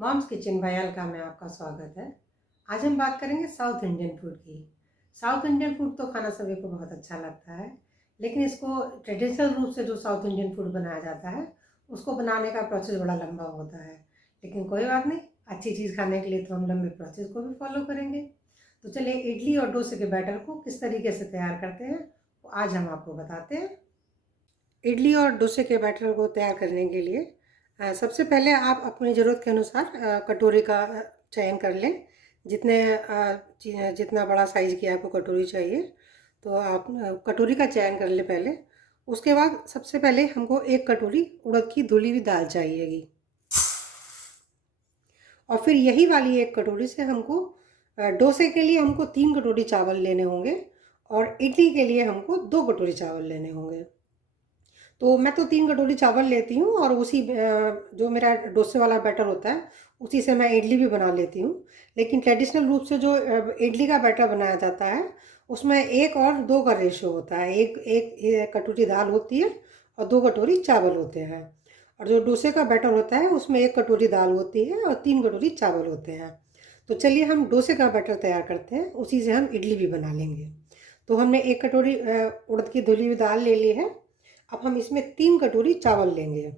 Moms kitchen bye Alka में आपका स्वागत है। आज हम बात करेंगे साउथ इंडियन फूड की। साउथ इंडियन फूड तो खाना सभी को बहुत अच्छा लगता है, लेकिन इसको ट्रेडिशनल रूप से जो साउथ इंडियन फूड बनाया जाता है उसको बनाने का प्रोसेस बड़ा लंबा होता है। लेकिन कोई बात नहीं, अच्छी चीज़ खाने के लिए तो हम लंबे प्रोसेस को भी फॉलो करेंगे। तो चलिए इडली और डोसे के बैटर को किस तरीके से तैयार करते हैं तो आज हम आपको बताते हैं। इडली और डोसे के बैटर को तैयार करने के लिए सबसे पहले आप अपनी ज़रूरत के अनुसार कटोरी का चयन कर लें। जितना बड़ा साइज़ की आपको कटोरी चाहिए तो आप कटोरी का चयन कर लें पहले। उसके बाद सबसे पहले हमको एक कटोरी उड़द की धुली हुई दाल चाहिएगी, और फिर यही वाली एक कटोरी से हमको डोसे के लिए हमको 3 कटोरी चावल लेने होंगे, और इडली के लिए हमको 2 कटोरी चावल लेने होंगे। तो मैं तो 3 कटोरी चावल लेती हूँ, और उसी जो मेरा डोसे वाला बैटर होता है उसी से मैं इडली भी बना लेती हूँ। लेकिन ट्रेडिशनल रूप से जो इडली का बैटर बनाया जाता है उसमें 1 और 2 का रेशो होता है। एक कटोरी दाल होती है और 2 कटोरी चावल होते हैं। और जो डोसे का बैटर होता है उसमें 1 कटोरी दाल होती है और 3 कटोरी चावल होते हैं। तो चलिए हम डोसे का बैटर तैयार करते हैं, उसी से हम इडली भी बना लेंगे। तो हमने 1 कटोरी उड़द की धुली हुई दाल ले ली है। अब हम इसमें 3 कटोरी चावल लेंगे।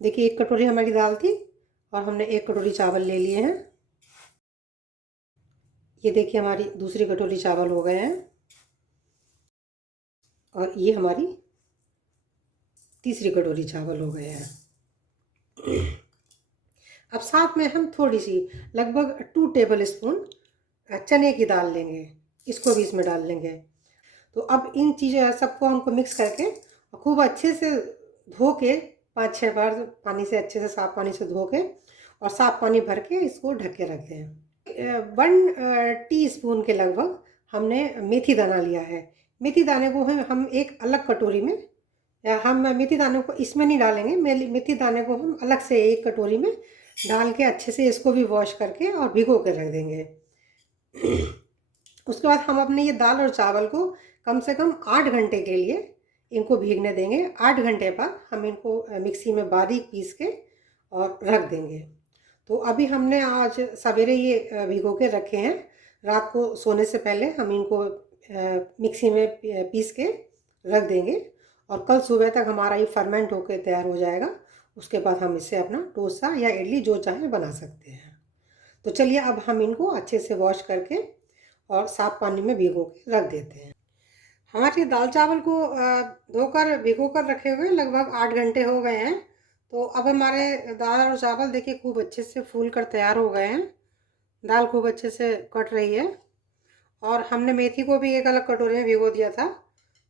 देखिए 1 कटोरी हमारी दाल थी और हमने 1 कटोरी चावल ले लिए हैं। ये देखिए हमारी दूसरी कटोरी चावल हो गए हैं, और ये हमारी तीसरी कटोरी चावल हो गए हैं। अब साथ में हम थोड़ी सी लगभग 2 टेबल स्पून चने की दाल लेंगे, इसको भी इसमें डाल लेंगे। तो अब इन चीज़ों सबको हमको मिक्स करके खूब अच्छे से धो के 5-6 बार पानी से, अच्छे से साफ़ पानी से धो के और साफ़ पानी भर के इसको ढक के रख दें। 1 टीस्पून के लगभग हमने मेथी दाना लिया है। मेथी दाने को हम एक अलग कटोरी में, हम मेथी दाने को इसमें नहीं डालेंगे। मेथी दाने को हम अलग से एक कटोरी में डाल के अच्छे से इसको भी वॉश करके और भिगो के रख देंगे। उसके बाद हम अपने ये दाल और चावल को कम से कम 8 घंटे के लिए इनको भीगने देंगे। 8 घंटे बाद हम इनको मिक्सी में बारीक पीस के और रख देंगे। तो अभी हमने आज सवेरे ये भिगो के रखे हैं। रात को सोने से पहले हम इनको मिक्सी में पीस के रख देंगे, और कल सुबह तक हमारा ये फर्मेंट होकर तैयार हो जाएगा। उसके बाद हम इससे अपना डोसा या इडली जो चाहें बना सकते हैं। तो चलिए अब हम इनको अच्छे से वॉश करके और साफ़ पानी में भिगो के रख देते हैं। हमारे दाल चावल को धोकर भिगो कर रखे हुए लगभग 8 घंटे हो गए हैं। तो अब हमारे दाल और चावल देखिए खूब अच्छे से फूल कर तैयार हो गए हैं। दाल खूब अच्छे से कट रही है, और हमने मेथी को भी एक अलग कटोरे में भिगो दिया था।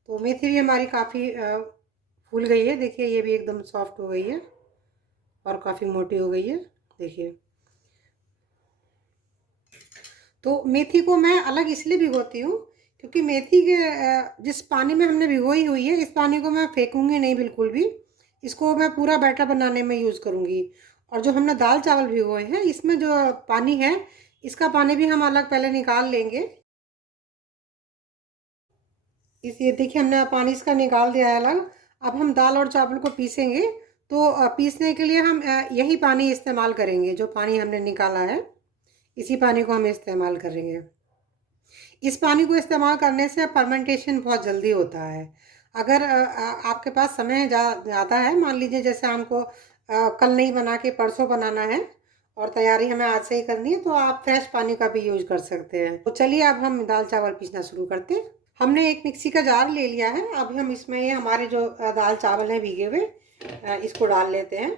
तो मेथी भी हमारी काफ़ी फूल गई है। देखिए ये भी एकदम सॉफ्ट हो गई है और काफ़ी मोटी हो गई है। देखिए, तो मेथी को मैं अलग इसलिए भिगोती हूँ क्योंकि मेथी के जिस पानी में हमने भिगोई हुई है, इस पानी को मैं फेंकूंगी नहीं बिल्कुल भी। इसको मैं पूरा बैटर बनाने में यूज़ करूँगी। और जो हमने दाल चावल भिगोए हैं इसमें जो पानी है, इसका पानी भी हम अलग पहले निकाल लेंगे। इस ये देखिए हमने पानी इसका निकाल दिया है अलग। अब हम दाल और चावल को पीसेंगे, तो पीसने के लिए हम यही पानी इस्तेमाल करेंगे। जो पानी हमने निकाला है इसी पानी को हम इस्तेमाल करेंगे। इस पानी को इस्तेमाल करने से फर्मेंटेशन बहुत जल्दी होता है। अगर आपके पास समय ज़्यादा है, मान लीजिए जैसे हमको कल नहीं बना के परसों बनाना है और तैयारी हमें आज से ही करनी है, तो आप फ्रेश पानी का भी यूज कर सकते हैं। तो चलिए अब हम दाल चावल पीसना शुरू करते हैं। हमने एक मिक्सी का जार ले लिया है। अब हम इसमें ये हमारे जो दाल चावल हैं भीगे हुए, इसको डाल लेते हैं।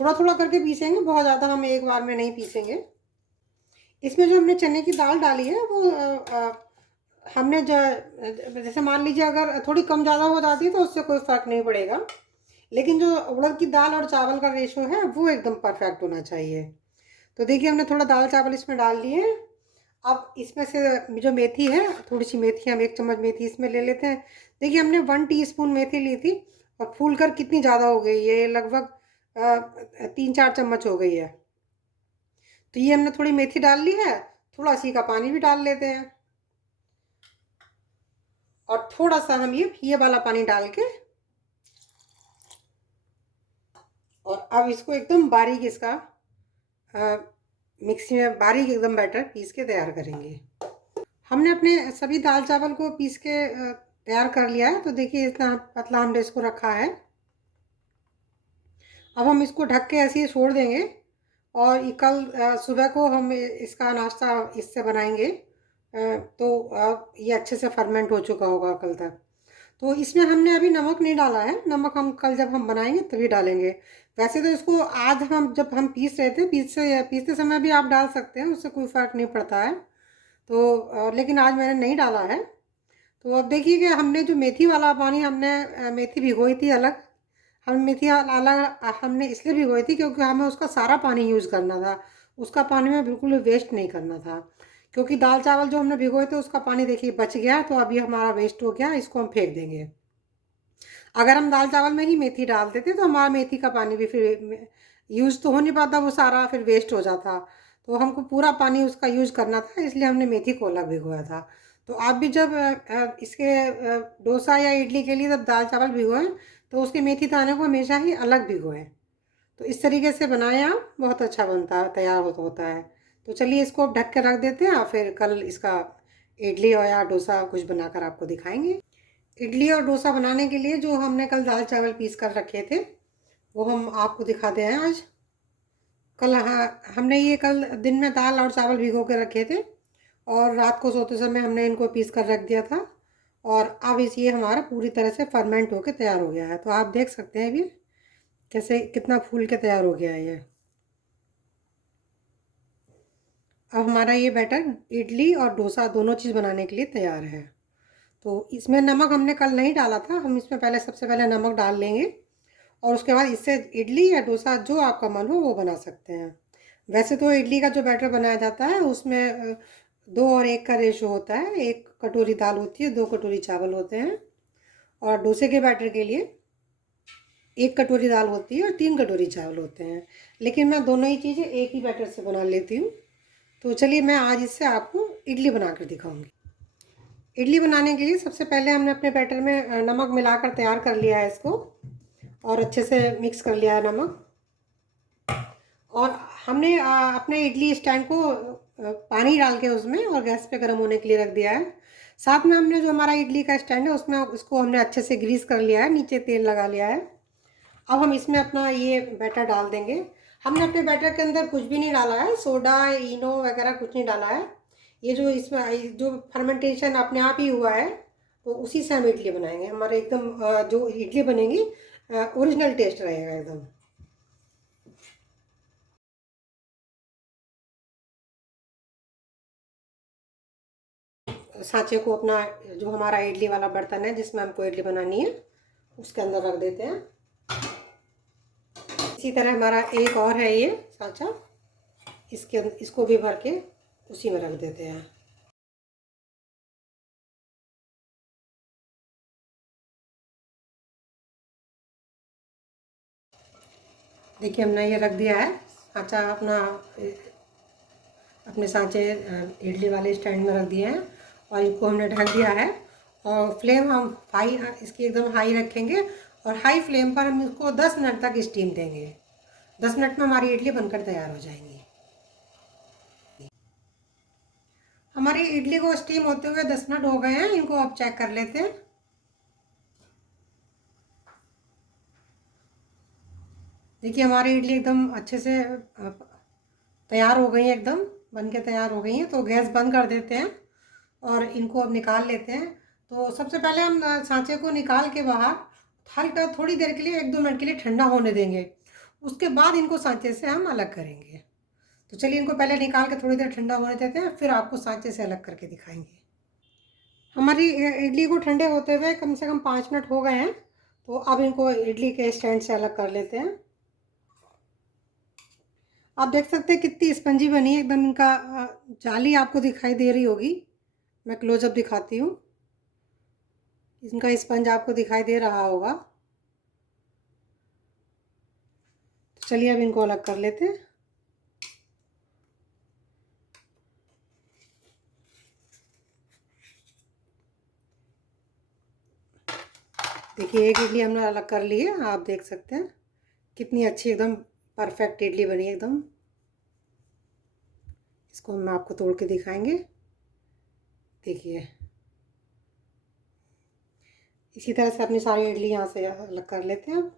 थोड़ा थोड़ा करके पीसेंगे, बहुत ज़्यादा हम एक बार में नहीं पीसेंगे। इसमें जो हमने चने की दाल डाली है वो हमने जो, जैसे मान लीजिए अगर थोड़ी कम ज़्यादा हो जाती है तो उससे कोई फ़र्क नहीं पड़ेगा। लेकिन जो उड़द की दाल और चावल का रेशो है वो एकदम परफेक्ट होना चाहिए। तो देखिए हमने थोड़ा दाल चावल इसमें डाल दिए। अब इसमें से जो मेथी है, थोड़ी सी मेथी, हम 1 चम्मच मेथी इसमें ले लेते हैं। देखिए हमने 1 टीस्पून मेथी ली थी और फूल कर कितनी ज़्यादा हो गई है, लगभग 3-4 चम्मच हो गई है। तो ये हमने थोड़ी मेथी डाल ली है, थोड़ा सी का पानी भी डाल लेते हैं, और थोड़ा सा हम ये वाला पानी डाल के और अब इसको एकदम बारीक इसका मिक्सी में बारीक एकदम बैटर पीस के तैयार करेंगे। हमने अपने सभी दाल चावल को पीस के तैयार कर लिया है। तो देखिए इतना पतला हमने इसको रखा है। अब हम इसको ढक के ऐसे ही छोड़ देंगे और ये कल सुबह को हम इसका नाश्ता इससे बनाएंगे। तो ये अच्छे से फर्मेंट हो चुका होगा कल तक। तो इसमें हमने अभी नमक नहीं डाला है, नमक हम कल जब हम बनाएंगे तभी डालेंगे। वैसे तो इसको आज हम जब हम पीस रहे थे, पीसते समय भी आप डाल सकते हैं, उससे कोई फ़र्क नहीं पड़ता है। तो लेकिन आज मैंने नहीं डाला है। तो अब देखिए कि हमने जो मेथी वाला पानी हमने मेथी भिगोई थी अलग। हम मेथी अलग हमने इसलिए भिगोई थी क्योंकि हमें उसका सारा पानी यूज़ करना था। उसका पानी में बिल्कुल वेस्ट नहीं करना था, क्योंकि दाल चावल जो हमने भिगोए थे उसका पानी देखिए बच गया। तो अभी हमारा वेस्ट हो गया, इसको हम फेंक देंगे। अगर हम दाल चावल में ही मेथी डाल देते तो हमारा मेथी का पानी भी फिर यूज़ तो हो नहीं पाता, वो सारा फिर वेस्ट हो जाता। तो हमको पूरा पानी उसका यूज़ करना था, इसलिए हमने मेथी को अलग भिगोया था। तो आप भी जब इसके डोसा या इडली के लिए जब दाल चावल भिगोएं तो उसके मेथी दाने को हमेशा ही अलग भिगोएं। तो इस तरीके से बनाएं आप, बहुत अच्छा बनता है, तैयार होता है। तो चलिए इसको ढक के रख देते हैं और फिर कल इसका इडली और या डोसा कुछ बनाकर आपको दिखाएंगे। इडली और डोसा बनाने के लिए जो हमने कल दाल चावल पीस कर रखे थे वो हम आपको दिखाते हैं आज। कल हमने ये कल दिन में दाल और चावल भिगो के रखे थे और रात को सोते समय हमने इनको पीस कर रख दिया था। और अब इस ये हमारा पूरी तरह से फर्मेंट होकर तैयार हो गया है। तो आप देख सकते हैं अभी कैसे कितना फूल के तैयार हो गया है ये। अब हमारा ये बैटर इडली और डोसा दोनों चीज़ बनाने के लिए तैयार है। तो इसमें नमक हमने कल नहीं डाला था, हम इसमें सबसे पहले नमक डाल लेंगे और उसके बाद इससे इडली या डोसा जो आपका मन हो वो बना सकते हैं। वैसे तो इडली का जो बैटर बनाया जाता है उसमें 2 और 1 का रेशो होता है। 1 कटोरी दाल होती है, 2 कटोरी चावल होते हैं। और डोसे के बैटर के लिए 1 कटोरी दाल होती है और 3 कटोरी चावल होते हैं। लेकिन मैं दोनों ही चीज़ें एक ही बैटर से बना लेती हूँ। तो चलिए मैं आज इससे आपको इडली बनाकर दिखाऊंगी। इडली बनाने के लिए सबसे पहले हमने अपने बैटर में नमक मिलाकर तैयार कर लिया है इसको और अच्छे से मिक्स कर लिया है नमक। और हमने अपने इडली स्टैंड को पानी डाल के उसमें और गैस पे गर्म होने के लिए रख दिया है। साथ में हमने जो हमारा इडली का स्टैंड है उसमें उसको हमने अच्छे से ग्रीस कर लिया है, नीचे तेल लगा लिया है। अब हम इसमें अपना ये बैटर डाल देंगे। हमने अपने बैटर के अंदर कुछ भी नहीं डाला है, सोडा इनो वगैरह कुछ नहीं डाला है। ये जो इसमें जो फर्मेंटेशन अपने आप ही हुआ है तो उसी से हम इडली बनाएंगे। हमारे एकदम जो इडली बनेगी ओरिजिनल टेस्ट रहेगा एकदम। सांचे को अपना जो हमारा इडली वाला बर्तन है जिसमें हमको इडली बनानी है उसके अंदर रख देते हैं। इसी तरह हमारा एक और है ये सांचा, इसको भी भर के उसी में रख देते हैं। देखिए हमने ये रख दिया है सांचा अपना, अपने सांचे इडली वाले स्टैंड में रख दिए हैं और इनको हमने ढक दिया है। और फ्लेम हम हाई, इसकी एकदम हाई रखेंगे और हाई फ्लेम पर हम इसको 10 मिनट तक स्टीम देंगे। 10 मिनट में हमारी इडली बनकर तैयार हो जाएंगी। हमारी इडली को स्टीम होते हुए 10 मिनट हो गए हैं, इनको अब चेक कर लेते हैं। देखिए हमारी इडली एकदम अच्छे से तैयार हो गई है, एकदम बन के तैयार हो गई हैं। तो गैस बंद कर देते हैं और इनको अब निकाल लेते हैं। तो सबसे पहले हम सांचे को निकाल के बाहर हल्का थोड़ी देर के लिए 1-2 मिनट के लिए ठंडा होने देंगे। उसके बाद इनको सांचे से हम अलग करेंगे। तो चलिए इनको पहले निकाल के थोड़ी देर ठंडा होने देते हैं, फिर आपको सांचे से अलग करके दिखाएंगे। हमारी इडली को ठंडे होते हुए कम से कम 5 मिनट हो गए हैं। तो अब इनको इडली के स्टैंड से अलग कर लेते हैं। आप देख सकते हैं कितनी स्पंजी बनी है एकदम। इनका जाली आपको दिखाई दे रही होगी, मैं क्लोजअप दिखाती हूँ। इनका स्पंज आपको दिखाई दे रहा होगा। तो चलिए अब इनको अलग कर लेते हैं। देखिए एक इडली हमने अलग कर ली है, आप देख सकते हैं कितनी अच्छी एकदम परफेक्ट इडली बनी एकदम। इसको हम आपको तोड़ के दिखाएंगे। देखिए इसी तरह से अपनी सारी इडली यहाँ से अलग कर लेते हैं अब।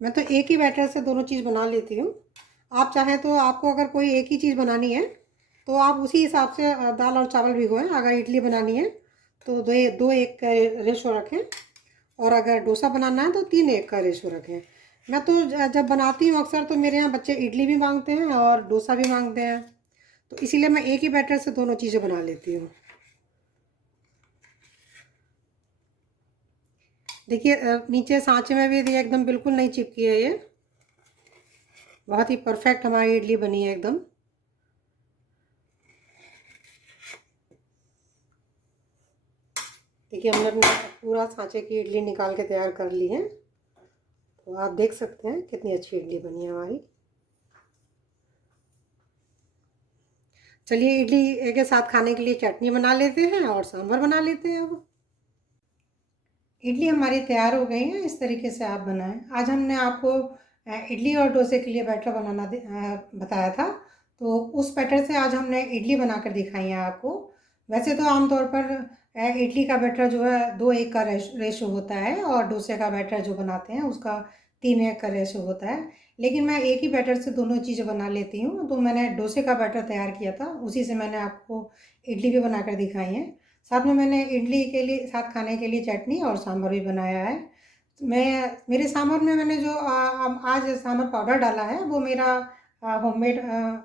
मैं तो एक ही बैटर से दोनों चीज़ बना लेती हूँ। आप चाहें तो आपको अगर कोई एक ही चीज़ बनानी है तो आप उसी हिसाब से दाल और चावल भिगोएं। अगर इडली बनानी है तो दो एक का रेशो रखें, और अगर डोसा बनाना है तो 3-1 का रेशो रखें। मैं तो जब बनाती हूँ अक्सर तो मेरे यहाँ बच्चे इडली भी मांगते हैं और डोसा भी मांगते हैं, तो इसीलिए मैं एक ही बैटर से दोनों चीज़ें बना लेती हूँ। देखिए नीचे सांचे में भी ये एकदम बिल्कुल नहीं चिपकी है, ये बहुत ही परफेक्ट हमारी इडली बनी है एकदम। देखिए हमने अपना पूरा सांचे की इडली निकाल के तैयार कर ली है, तो आप देख सकते हैं कितनी अच्छी इडली बनी है हमारी। चलिए इडली के साथ खाने के लिए चटनी बना लेते हैं और सांभर बना लेते हैं। अब इडली हमारी तैयार हो गई है, इस तरीके से आप बनाएं। आज हमने आपको इडली और डोसे के लिए बैटर बनाना बताया था, तो उस बैटर से आज हमने इडली बनाकर दिखाई है आपको। वैसे तो आमतौर पर इडली का बैटर जो है 2-1 का रेशो होता है, और डोसे का बैटर जो बनाते हैं उसका 3-1 का रेशो होता है, लेकिन मैं एक ही बैटर से दोनों चीज़ें बना लेती हूँ। तो मैंने डोसे का बैटर तैयार किया था, उसी से मैंने आपको इडली भी बनाकर दिखाई है। साथ में मैंने इडली के लिए साथ खाने के लिए चटनी और सांभर भी बनाया है। मेरे सांभर में मैंने जो आज सांभर पाउडर डाला है वो मेरा होममेड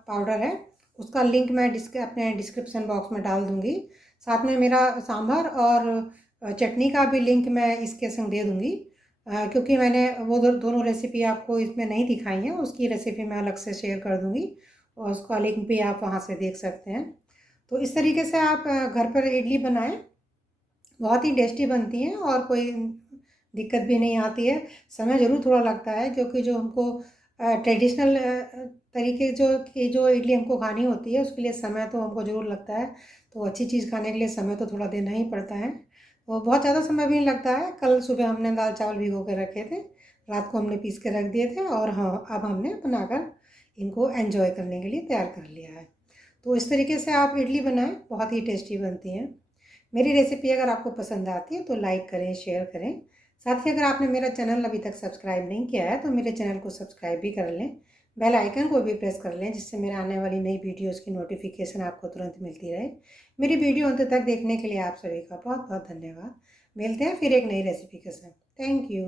पाउडर है। उसका लिंक मैं अपने डिस्क्रिप्शन बॉक्स में डाल दूँगी। साथ में मेरा सांभर और चटनी का भी लिंक मैं इसके संग दे दूँगी, क्योंकि मैंने वो दोनों रेसिपी आपको इसमें नहीं दिखाई हैं, उसकी रेसिपी मैं अलग से शेयर कर दूँगी और उसका लिंक भी आप वहाँ से देख सकते हैं। तो इस तरीके से आप घर पर इडली बनाएं, बहुत ही टेस्टी बनती हैं और कोई दिक्कत भी नहीं आती है। समय ज़रूर थोड़ा लगता है, क्योंकि जो हमको ट्रेडिशनल तरीके जो इडली हमको खानी होती है उसके लिए समय तो हमको ज़रूर लगता है। तो अच्छी चीज़ खाने के लिए समय तो थोड़ा देना ही पड़ता है। तो बहुत ज़्यादा समय भी नहीं लगता है। कल सुबह हमने दाल चावल भिगो के रखे थे, रात को हमने पीस के रख दिए थे, और हाँ अब हमने बनाकर इनको एंजॉय करने के लिए तैयार कर लिया है। तो इस तरीके से आप इडली बनाएं, बहुत ही टेस्टी बनती हैं। मेरी रेसिपी अगर आपको पसंद आती है तो लाइक करें, शेयर करें। साथ ही अगर आपने मेरा चैनल अभी तक सब्सक्राइब नहीं किया है तो मेरे चैनल को सब्सक्राइब भी कर लें, बेल आइकन को भी प्रेस कर लें, जिससे मेरे आने वाली नई वीडियोज़ की नोटिफिकेशन आपको तुरंत मिलती रहे। मेरी वीडियो अंत तक देखने के लिए आप सभी का बहुत बहुत धन्यवाद। मिलते हैं फिर एक नई रेसिपी के साथ। Thank you.